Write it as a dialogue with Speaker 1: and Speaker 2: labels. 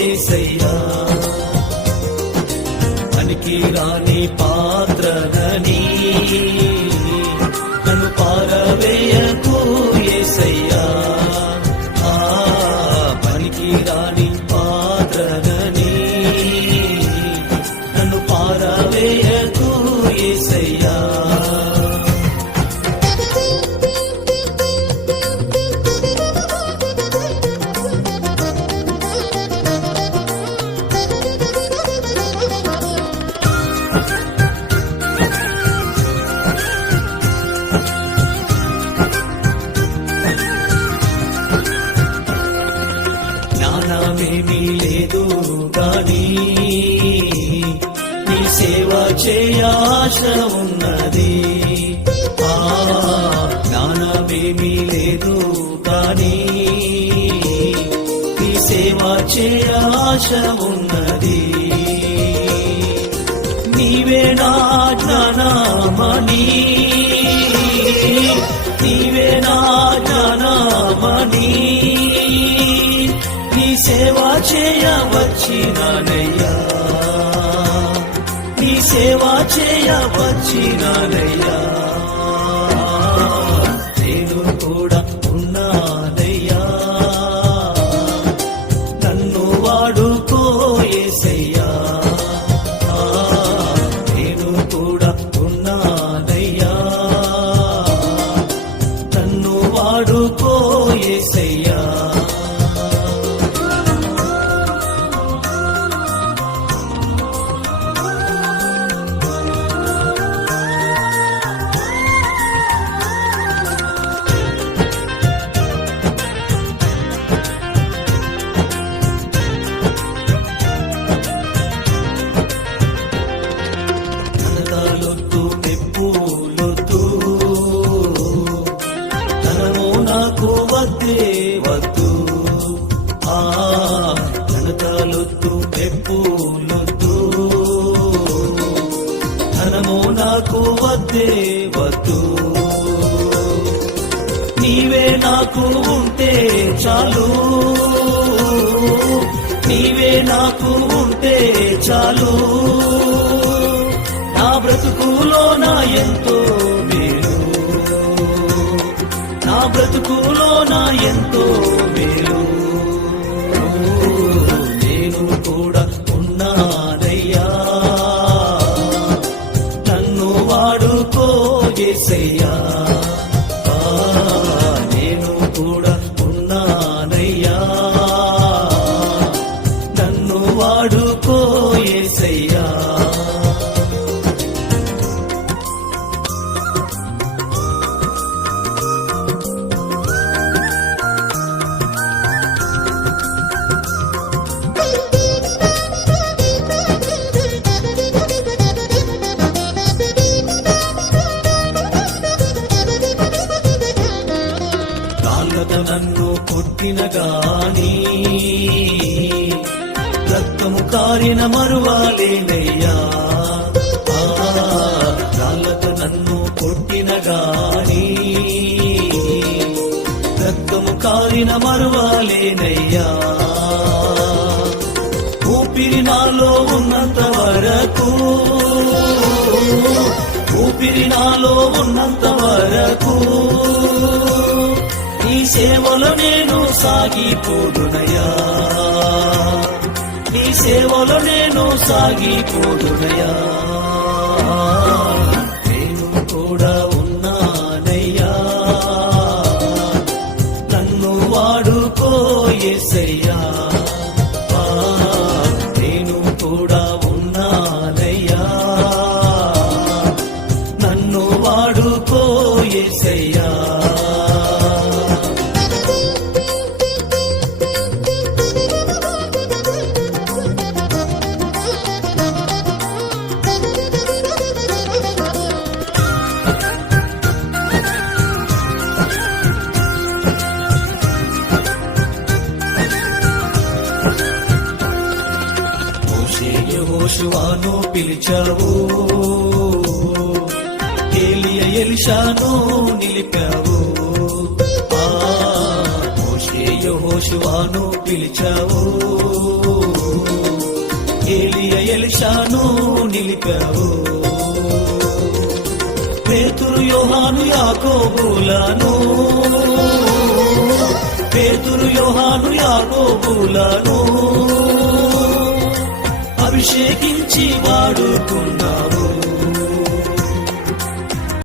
Speaker 1: ఏసయ్యా పనికి రాని పాత్రనని నన్ను పారవేయకు ఆశ ఉన్నది ఆ జ్ఞానమేమీ లేదు కానీ నీ సేవ చేయాశ ఉన్నది నీవే నా జ్ఞానమణి నీవే నా జ్ఞానమణి నీ సేవ చేయవచ్చినానయ్యా నీ సేవ చేయవచ్చినానయ్యా. నేను కూడా మెప్పులొద్దు ధనము నాకు వద్దే వద్దు. నీవే నాకు ఉంటే చాలు. నీవే నాకు ఉంటే చాలు. నా బ్రతుకులో నా ఎంతో మేలు. నా బ్రతుకులో నా ఎంతో ఏసయ్యా ఆ, నేను కూడా ఉన్నానయ్యా. నన్ను వాడుకో ఏసయ్యా పుట్టినగాని రక్తము కారిన మరువాలేనయ్యా ఆ, రాళ్ళతో నన్ను కొట్టినగాని రక్తము కారిన మరువాలేనయ్యా ఊపిరి నాలో ఉన్నంత వరకు ఊపిరి నాలో ఉన్నంత వరకు సేవలో నేను సాగిపోదునయా నీ సేవలో నేను సాగిపోదునయా నేను కూడా ఉన్నానయ్యా. నన్ను వాడుకో యేసయ్యా ఆ, నేను కూడా పిలిచావు. ఏలియ ఎలిషాను నిలిపావు. ఆ పిలిచావు. ఏలియ ఎలిషాను నిలిపావు. పేతురు యోహాను యాకోబులాను. పేతురు యోహాను యాకోబులను. అభిషేకించి వాడుకున్నావు